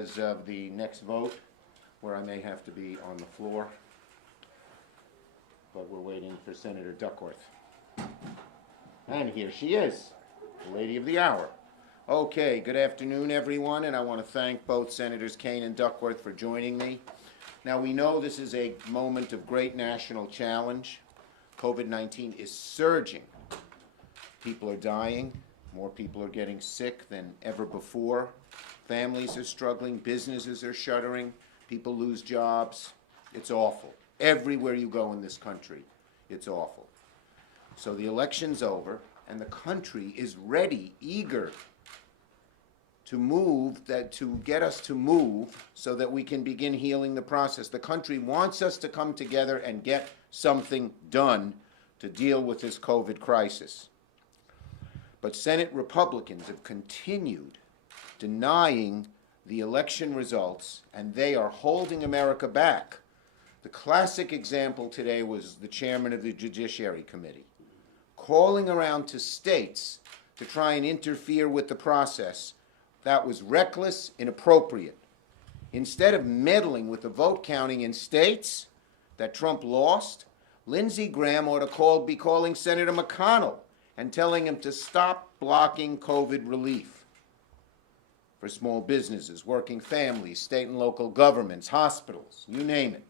because of the next vote where I may have to be on the floor. But we're waiting for Senator Duckworth. And here she is, the lady of the hour. Okay, good afternoon, everyone, and I want to thank both Senators Kaine and Duckworth for joining me. Now, we know this is a moment of great national challenge. COVID-19 is surging. People are dying. More people are getting sick than ever before. Families are struggling. Businesses are shuttering. People lose jobs. It's awful. Everywhere you go in this country, it's awful. So the election's over, and the country is ready, eager to move, to get us to move so that we can begin healing the process. The country wants us to come together and get something done to deal with this COVID crisis. But Senate Republicans have continued denying the election results, and they are holding America back. The classic example today was the chairman of the Judiciary Committee calling around to states to try and interfere with the process. That was reckless, inappropriate. Instead of meddling with the vote counting in states that Trump lost, Lindsey Graham ought to be calling Senator McConnell and telling him to stop blocking COVID relief for small businesses, working families, state and local governments, hospitals, you name it.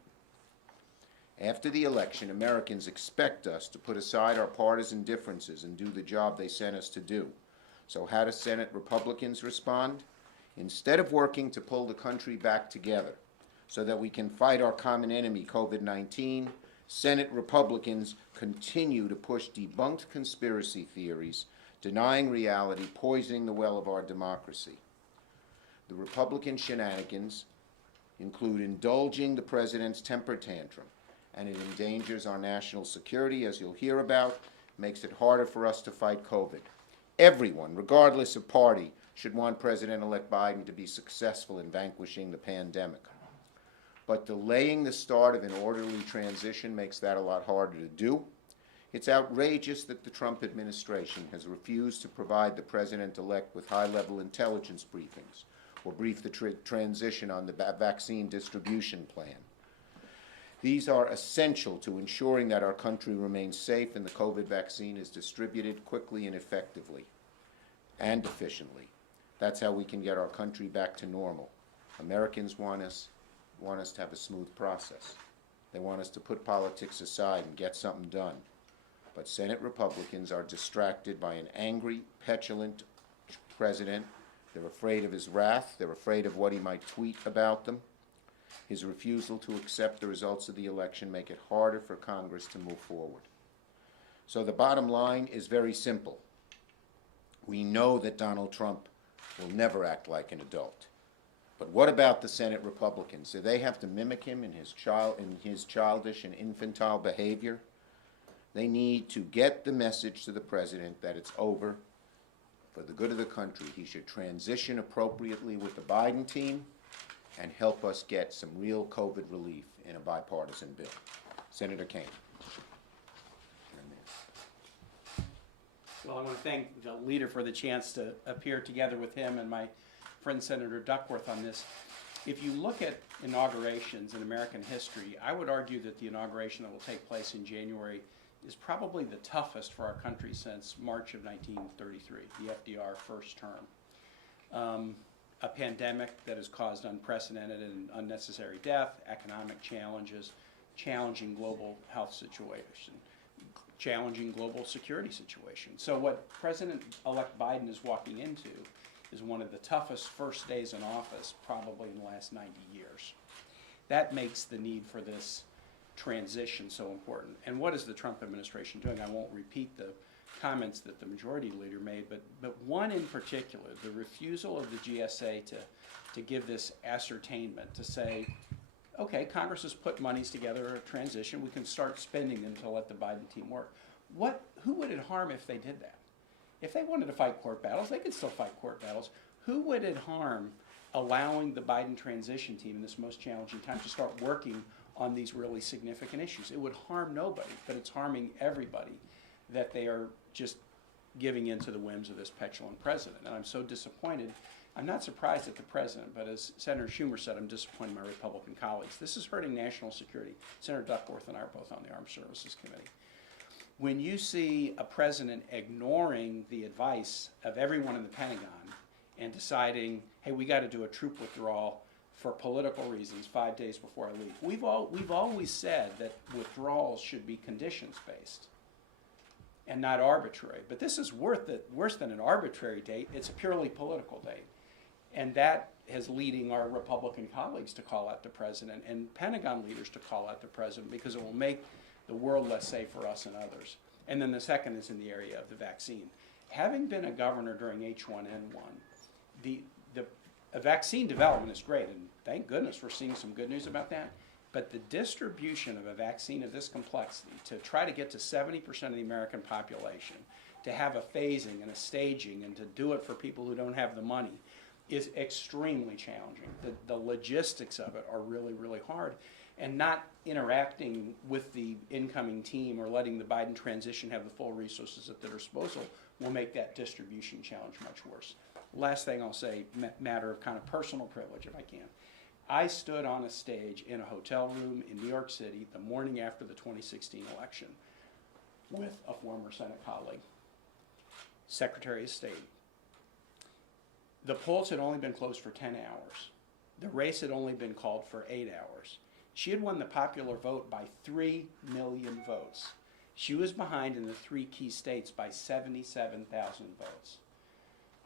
After the election, Americans expect us to put aside our partisan differences and do the job they sent us to do. So how do Senate Republicans respond? Instead of working to pull the country back together so that we can fight our common enemy, COVID-19, Senate Republicans continue to push debunked conspiracy theories, denying reality, poisoning the well of our democracy. The Republican shenanigans include indulging the president's temper tantrum, and it endangers our national security, as you'll hear about, makes it harder for us to fight COVID. Everyone, regardless of party, should want President-elect Biden to be successful in vanquishing the pandemic. But delaying the start of an orderly transition makes that a lot harder to do. It's outrageous that the Trump administration has refused to provide the president-elect with high-level intelligence briefings or brief the transition on the vaccine distribution plan. These are essential to ensuring that our country remains safe and the COVID vaccine is distributed quickly and effectively and efficiently. That's how we can get our country back to normal. Americans want us to have a smooth process. They want us to put politics aside and get something done. But Senate Republicans are distracted by an angry, petulant president. They're afraid of his wrath. They're afraid of what he might tweet about them. His refusal to accept the results of the election make it harder for Congress to move forward. So the bottom line is very simple. We know that Donald Trump will never act like an adult. But what about the Senate Republicans? Do they have to mimic him in his childish and infantile behavior? They need to get the message to the president that it's over. For the good of the country, he should transition appropriately with the Biden team and help us get some real COVID relief in a bipartisan bill. Senator Kaine. Well, I want to thank the leader for the chance to appear together with him and my friend Senator Duckworth on this. If you look at inaugurations in American history, I would argue that the inauguration that will take place in January is probably the toughest for our country since March of 1933, the FDR first term. A pandemic that has caused unprecedented and unnecessary death, economic challenges, challenging global health situation, challenging global security situation. So what President-elect Biden is walking into is one of the toughest first days in office probably in the last 90 years. That makes the need for this transition so important. And what is the Trump administration doing? I won't repeat the comments that the majority leader made, but one in particular, the refusal of the GSA to give this ascertainment, to say, okay, Congress has put monies together, a transition, we can start spending them to let the Biden team work. Who would it harm if they did that? If they wanted to fight court battles, they could still fight court battles. Who would it harm allowing the Biden transition team in this most challenging time to start working on these really significant issues? It would harm nobody, but it's harming everybody that they are just giving in to the whims of this petulant president. And I'm so disappointed. I'm not surprised at the president, but as Senator Schumer said, I'm disappointed in my Republican colleagues. This is hurting national security. Senator Duckworth and I are both on the Armed Services Committee. When you see a president ignoring the advice of everyone in the Pentagon and deciding, hey, we got to do a troop withdrawal for political reasons 5 days before I leave. We've always said that withdrawals should be conditions-based and not arbitrary. But this is worse than an arbitrary date. It's a purely political date. And that is leading our Republican colleagues to call out the president and Pentagon leaders to call out the president because it will make the world less safe for us and others. And then the second is in the area of the vaccine. Having been a governor during H1N1, a vaccine development is great, and thank goodness we're seeing some good news about that. But the distribution of a vaccine of this complexity, to try to get to 70% of the American population, to have a phasing and a staging, and to do it for people who don't have the money, is extremely challenging. The logistics of it are really, really hard. And not interacting with the incoming team or letting the Biden transition have the full resources at their disposal will make that distribution challenge much worse. Last thing I'll say, matter of kind of personal privilege, if I can. I stood on a stage in a hotel room in New York City the morning after the 2016 election with a former Senate colleague, Secretary of State. The polls had only been closed for 10 hours. The race had only been called for 8 hours. She had won the popular vote by 3 million votes. She was behind in the 3 key states by 77,000 votes.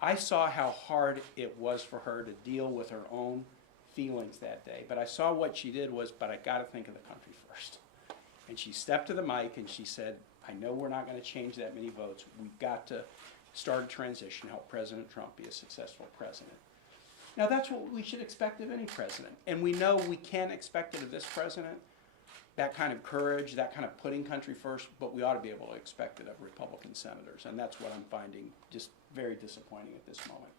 I saw how hard it was for her to deal with her own feelings that day, but I saw what she did was, but I got to think of the country first. And she stepped to the mic and she said, I know we're not going to change that many votes. We've got to start a transition, help President Trump be a successful president. Now that's what we should expect of any president. And we know we can't expect it of this president, that kind of courage, that kind of putting country first, but we ought to be able to expect it of Republican senators. And that's what I'm finding just very disappointing at this moment.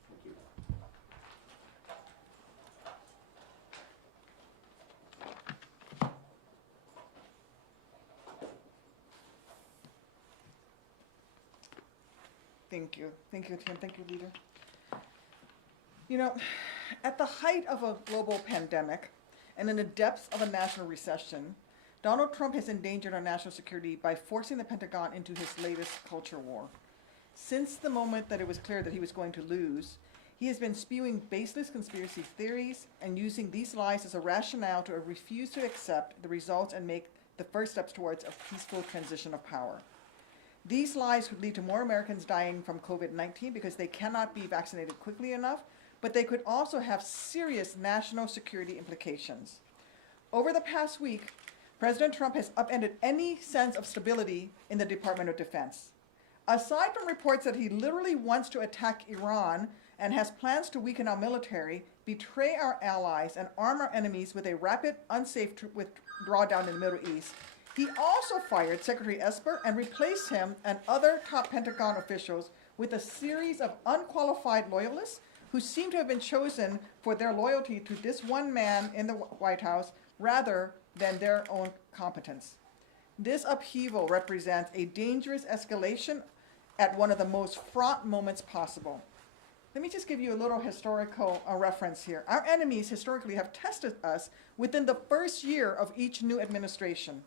Thank you. Thank you. Thank you, Tim. Thank you, Leader. You know, at the height of a global pandemic and in the depths of a national recession, Donald Trump has endangered our national security by forcing the Pentagon into his latest culture war. Since the moment that it was clear that he was going to lose, he has been spewing baseless conspiracy theories and using these lies as a rationale to refuse to accept the results and make the first steps towards a peaceful transition of power. These lies could lead to more Americans dying from COVID-19 because they cannot be vaccinated quickly enough, but they could also have serious national security implications. Over the past week, President Trump has upended any sense of stability in the Department of Defense. Aside from reports that he literally wants to attack Iran and has plans to weaken our military, betray our allies, and arm our enemies with a rapid, unsafe drawdown in the Middle East, he also fired Secretary Esper and replaced him and other top Pentagon officials with a series of unqualified loyalists who seem to have been chosen for their loyalty to this one man in the White House rather than their own competence. This upheaval represents a dangerous escalation at one of the most fraught moments possible. Let me just give you a little historical reference here. Our enemies historically have tested us within the first year of each new administration.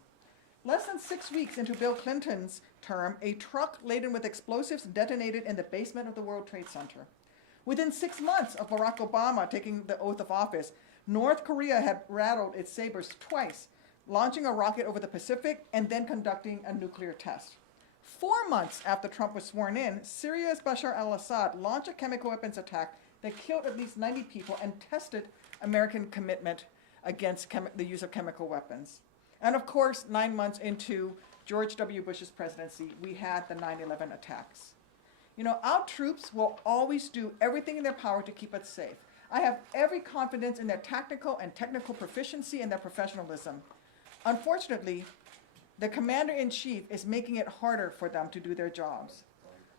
Less than 6 weeks into Bill Clinton's term, a truck laden with explosives detonated in the basement of the World Trade Center. Within 6 months of Barack Obama taking the oath of office, North Korea had rattled its sabers twice, launching a rocket over the Pacific and then conducting a nuclear test. 4 months after Trump was sworn in, Syria's Bashar al-Assad launched a chemical weapons attack that killed at least 90 people and tested American commitment against the use of chemical weapons. And of course, 9 months into George W. Bush's presidency, we had the 9/11 attacks. You know, our troops will always do everything in their power to keep us safe. I have every confidence in their tactical and technical proficiency and their professionalism. Unfortunately, the commander-in-chief is making it harder for them to do their jobs.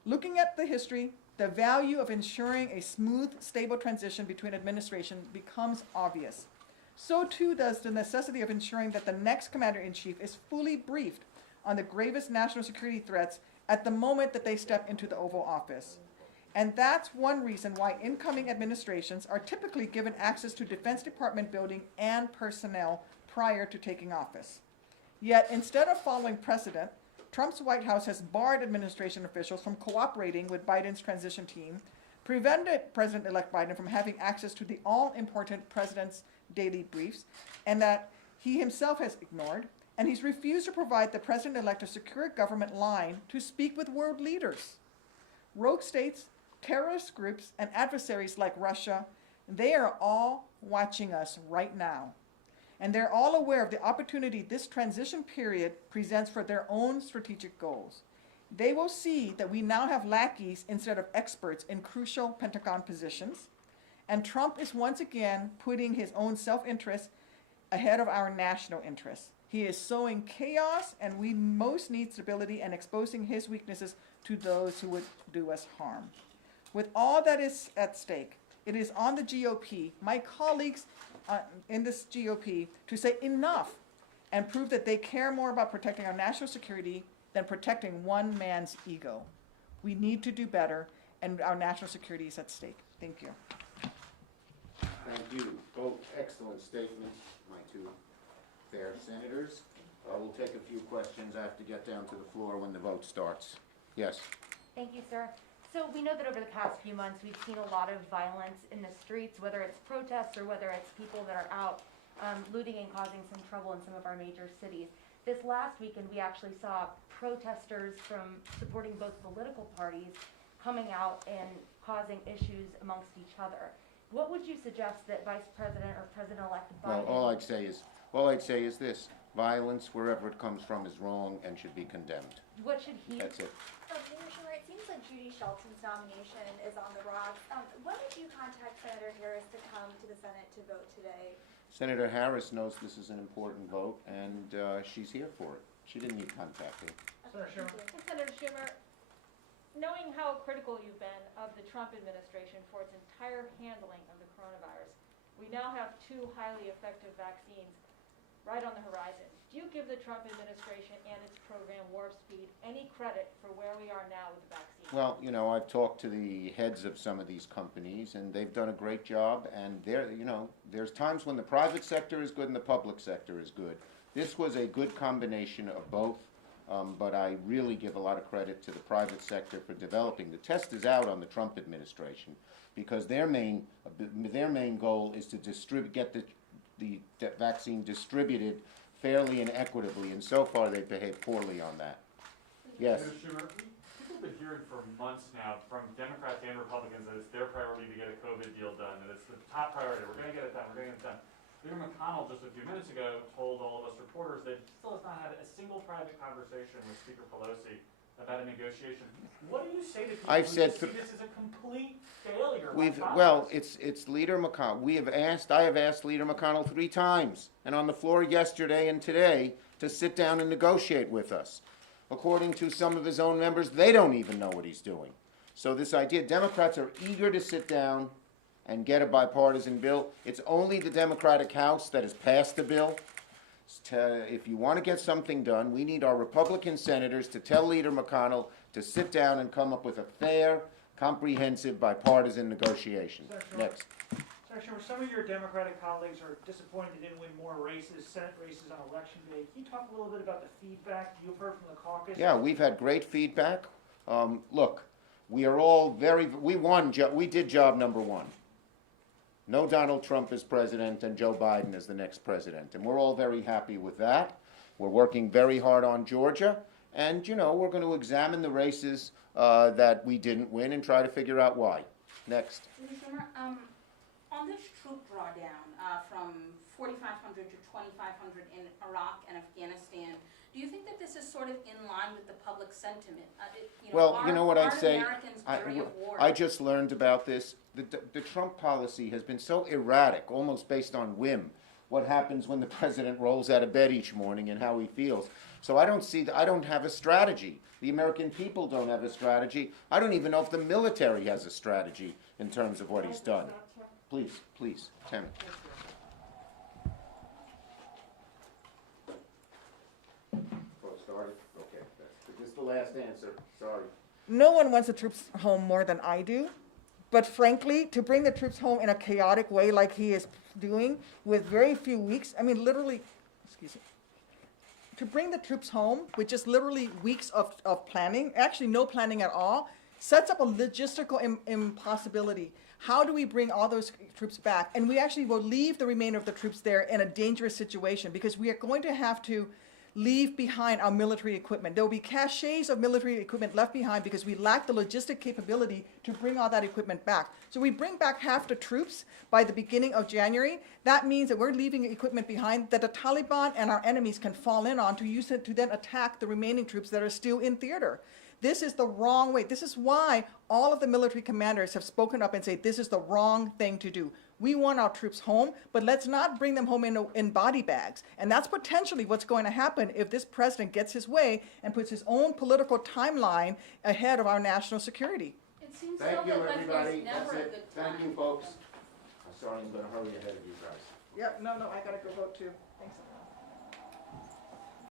Looking at the history, the value of ensuring a smooth, stable transition between administrations becomes obvious. So too does the necessity of ensuring that the next commander-in-chief is fully briefed on the gravest national security threats at the moment that they step into the Oval Office. And that's one reason why incoming administrations are typically given access to Defense Department building and personnel prior to taking office. Yet, instead of following precedent, Trump's White House has barred administration officials from cooperating with Biden's transition team, prevented President-elect Biden from having access to the all-important president's daily briefs, and that he himself has ignored, and he's refused to provide the president-elect a secure government line to speak with world leaders. Rogue states, terrorist groups, and adversaries like Russia, they are all watching us right now. And they're all aware of the opportunity this transition period presents for their own strategic goals. They will see that we now have lackeys instead of experts in crucial Pentagon positions, and Trump is once again putting his own self-interest ahead of our national interests. He is sowing chaos, and we most need stability, and exposing his weaknesses to those who would do us harm. With all that is at stake, it is on the GOP, my colleagues in this GOP, to say enough and prove that they care more about protecting our national security than protecting one man's ego. We need to do better, and our national security is at stake. Thank you. Thank you. Both excellent statements, my two fair senators. We'll take a few questions. I have to get down to the floor when the vote starts. Yes. Thank you, sir. So we know that over the past few months, we've seen a lot of violence in the streets, whether it's protests or whether it's people that are out looting and causing some trouble in some of our major cities. This last weekend, we actually saw protesters from supporting both political parties coming out and causing issues amongst each other. What would you suggest that Vice President or President-elect Biden? Well, all I'd say is this: violence, wherever it comes from, is wrong and should be condemned. What should he? That's it. Mayor Schumer, it seems like Judy Shelton's nomination is on the rocks. When did you contact Senator Harris to come to the Senate to vote today? Senator Harris knows this is an important vote, and she's here for it. She didn't need contacting. Senator Schumer. Senator Schumer, knowing how critical you've been of the Trump administration for its entire handling of the coronavirus, we now have 2 highly effective vaccines right on the horizon. Do you give the Trump administration and its program Warp Speed any credit for where we are now with the vaccine? Well, you know, I've talked to the heads of some of these companies, and they've done a great job. And there's times when the private sector is good and the public sector is good. This was a good combination of both. But I really give a lot of credit to the private sector for developing. The test is out on the Trump administration because their main goal is to get the vaccine distributed fairly and equitably, and so far they've behaved poorly on that. Yes. Senator Schumer, people have been hearing for months now from Democrats and Republicans that it's their priority to get a COVID deal done, that it's the top priority. We're going to get it done. We're going to get it done. Leader McConnell just a few minutes ago told all of us reporters that he still has not had a single private conversation with Speaker Pelosi about a negotiation. What do you say to people I've who said see this as a complete failure? It's Leader McConnell. I have asked Leader McConnell 3 times, and on the floor yesterday and today, to sit down and negotiate with us. According to some of his own members, they don't even know what he's doing. So this idea, Democrats are eager to sit down and get a bipartisan bill. It's only the Democratic House that has passed the bill. If you want to get something done, we need our Republican senators to tell Leader McConnell to sit down and come up with a fair, comprehensive, bipartisan negotiation. Next. Senator Schumer, some of your Democratic colleagues are disappointed they didn't win more races, Senate races on election day. Can you talk a little bit about the feedback you've heard from the caucus? Yeah, we've had great feedback. Look, we are all we did job number 1. No Donald Trump as president and Joe Biden as the next president. And we're all very happy with that. We're working very hard on Georgia. And, we're going to examine the races that we didn't win and try to figure out why. Next. Senator Schumer, on this troop drawdown from 4,500 to 2,500 in Iraq and Afghanistan, do you think that this is sort of in line with the public sentiment? You know what I'd say? Americans I just learned about this. The Trump policy has been so erratic, almost based on whim, what happens when the president rolls out of bed each morning and how he feels. So I don't have a strategy. The American people don't have a strategy. I don't even know if the military has a strategy in terms of what he's done. Please, Tim. Started? Okay, this is the last answer. Sorry. no one wants the troops home more than I do. But frankly, to bring the troops home in a chaotic way like he is doing with very few weeks, I mean, literally, excuse me, to bring the troops home with just literally weeks of planning, actually no planning at all, sets up a logistical impossibility. How do we bring all those troops back? And we actually will leave the remainder of the troops there in a dangerous situation because we are going to have to leave behind our military equipment. There will be caches of military equipment left behind because we lack the logistic capability to bring all that equipment back. So we bring back half the troops by the beginning of January. That means that we're leaving equipment behind that the Taliban and our enemies can fall in on to use it to then attack the remaining troops that are still in theater. This is the wrong way. This is why all of the military commanders have spoken up and said this is the wrong thing to do. We want our troops home, but let's not bring them home in body bags. And that's potentially what's going to happen if this president gets his way and puts his own political timeline ahead of our national security. It seems Thank so you, that everybody. there's never That's a it. good time. Thank you, folks. I'm sorry, I'm gonna hurry ahead of you guys. Yep, no, I gotta go vote too. Thanks.